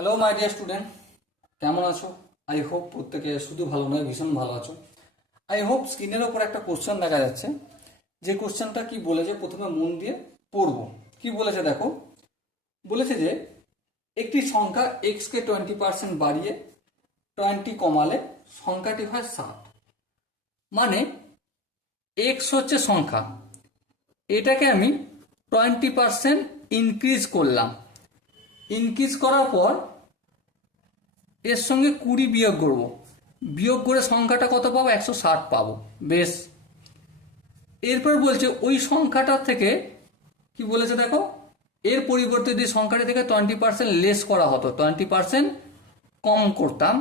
Hello my dear student, কেমন আছো? I hope প্রত্যেকে শুধু ভালো নয়, ভীষণ ভালো আছো। আই হোপ স্ক্রিনের ওপর একটা কোশ্চেন দেখা যাচ্ছে, যে কোশ্চেনটা কি বলেছে প্রথমে মন দিয়ে পড়বো। কি বলেছে দেখো, বলেছে যে একটি সংখ্যা এক্সকে 20% বাড়িয়ে 20 কমালে সংখ্যাটি হয় 7। মানে এক্স হচ্ছে সংখ্যা, এটাকে আমি 20% ইনক্রিজ করলাম। ইনক্রিজ করার পর এর সঙ্গে 20 বিয়োগ করবো, বিয়োগ করে সংখ্যাটা কত পাবো? 160 পাবো। বেশ, এরপর বলছে ওই সংখ্যাটা থেকে কি বলেছে দেখো, এর পরিবর্তে যদি সংখ্যাটা থেকে 20% লেস করা হতো, 20% কম করতাম,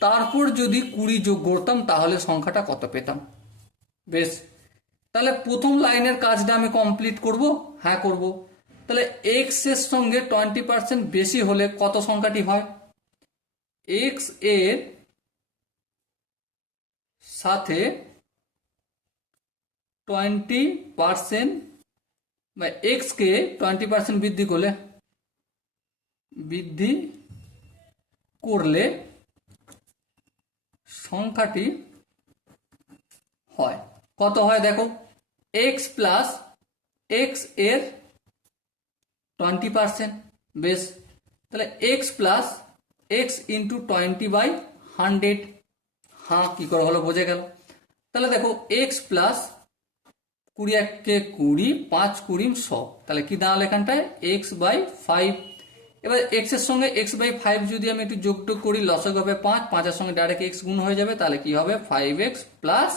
তারপর যদি 20 যোগ করতাম তাহলে সংখ্যাটা কত পেতাম। বেশ, তাহলে প্রথম লাইনের কাজটা আমি কমপ্লিট করব। হ্যাঁ করব। তাহলে এক্স এর সঙ্গে 20% বেশি হলে কত সংখ্যাটি হয়? এক্স এর সাথে 20% বা এক্স কে 20% বৃদ্ধি করলে সংখ্যাটি হয় কত হয় দেখো, এক্স প্লাস এক্স এর 20%। বেশ, তাহলে এক্স প্লাস এক্স ইন্টু 20/100। হ্যাঁ, কি করে হলো বোঝা গেল। তাহলে দেখো এক্স প্লাস 20 একে 20, 5 20 100, তাহলে কি দাঁড়ালো এখানটায়? x/5। এবার x এর সঙ্গে x/5 যদি আমি একটু যোগ করি, লসাগু হবে 5, 5 এর সঙ্গে ডাইরেক্ট x গুণ হয়ে যাবে, তাহলে কি হবে? 5x প্লাস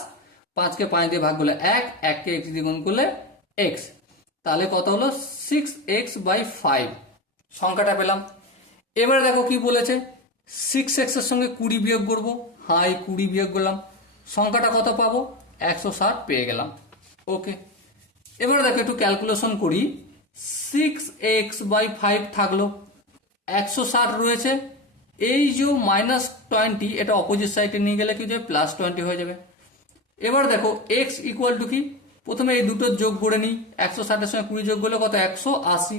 5 কে 5 দিয়ে ভাগ করলে 1, 1 কে x দিয়ে গুণ করলে x, তাহলে কত হলো? 6x/5 সংখ্যাটা পেলাম। এবারে দেখো কি বলেছে, 6x এর সঙ্গে 20 বিয়োগ করবো। হ্যাঁ, এই 20 বিয়োগ করলাম, সংখ্যাটা কত পাবো? 160 পেয়ে গেলাম। ওকে, এবারে দেখো একটু ক্যালকুলেশন করি। 6x/5 থাকলো, 160 রয়েছে, এই যে -20 এটা অপোজিট সাইডে নিয়ে গেলে কি হবে? +20 হয়ে যাবে। এবার দেখো x ইকুয়াল টু কি, প্রথমে এই দুটো যোগ করে নিই। 160 এর সঙ্গে 20 যোগ করলে কত? 180।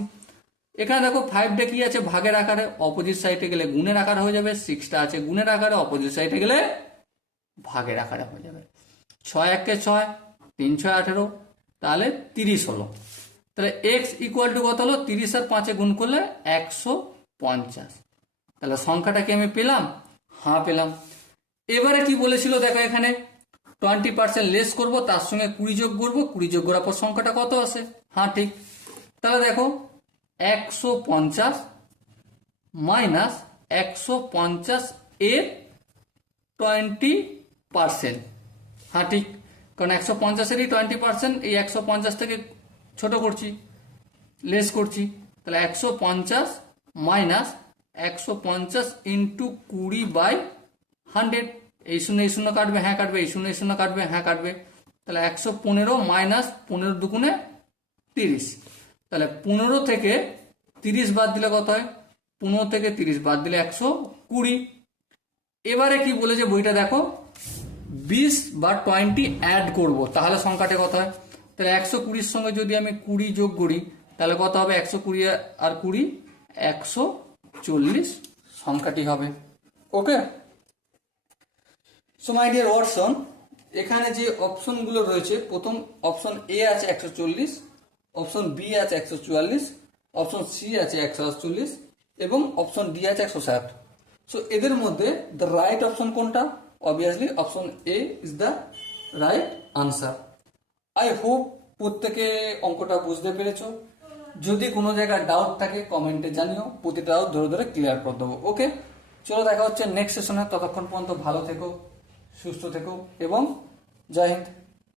এখানে দেখো 5টা কি আছে? ভাগের আকারে, অপোজিট সাইডে গেলে গুণের আকারে হয়ে যাবে। 6টা আছে গুণের আকারে, অপোজিট সাইডে গেলে ভাগের আকারে হয়ে যাবে। 6 একে 6, 3 6 18, তাহলে 30 হলো। তাহলে এক্স ইকুয়াল টু কত হলো? 30 আর 5 গুণ করলে 150। তাহলে সংখ্যাটাকে আমি পেলাম। হ্যাঁ পেলাম। এবারে কি বলেছিল দেখো, এখানে 20% লেস করব, তার সঙ্গে 20 যোগ করবো, 20 যোগ করার পর সংখ্যাটা কত আসে? হ্যাঁ ঠিক। তাহলে দেখো 150 মাইনাস 150 এর 20%। হ্যাঁ ঠিক, কারণ 150-এরই 20%, এই 150 থেকে ছোট করছি, লেস করছি। তাহলে 150 মাইনাস 150 ইন্টু 20/100। এই শূন্য কাটবে, হ্যাঁ কাটবে। এই শূন্য কাটবে, হ্যাঁ কাটবে। তাহলে 115 মাইনাস 15 দুগুণে 30। তাহলে 15 থেকে 30 বাদ দিলে কত হয়? 15 থেকে 30 বাদ দিলে 120। এবারে কি বলেছে বইটা দেখো, 20 বা 20 অ্যাড করব, তাহলে সংখ্যাটা কত হয়? তাহলে 120-র সঙ্গে যদি আমি 20 যোগ করি, তাহলে কত হবে? 120 আর 20 140 সংখ্যাটি হবে। ওকে, সো মাই ডিয়ার ওয়াটসন, এখানে যে অপশনগুলো রয়েছে, প্রথম অপশন এ আছে 140, অপশন বি আছে 144, অপশন সি আছে 148 এবং অপশন ডি আছে 160। সো এদের মধ্যে দ্য রাইট অপশন কোনটা? Obviously option A is the right answer. I hope প্রত্যেকে অঙ্কটা বুঝতে পেরেছো। যদি কোনো জায়গায় ডাউট থাকে কমেন্টে জানিও, প্রতিটা ডাউট ধরে ধরে ক্লিয়ার করে দেবো। ওকে, চলো দেখা হচ্ছে নেক্সট সেশনে। ততক্ষণ পর্যন্ত ভালো থেকো, সুস্থ থেকো এবং জয় হিন্দ।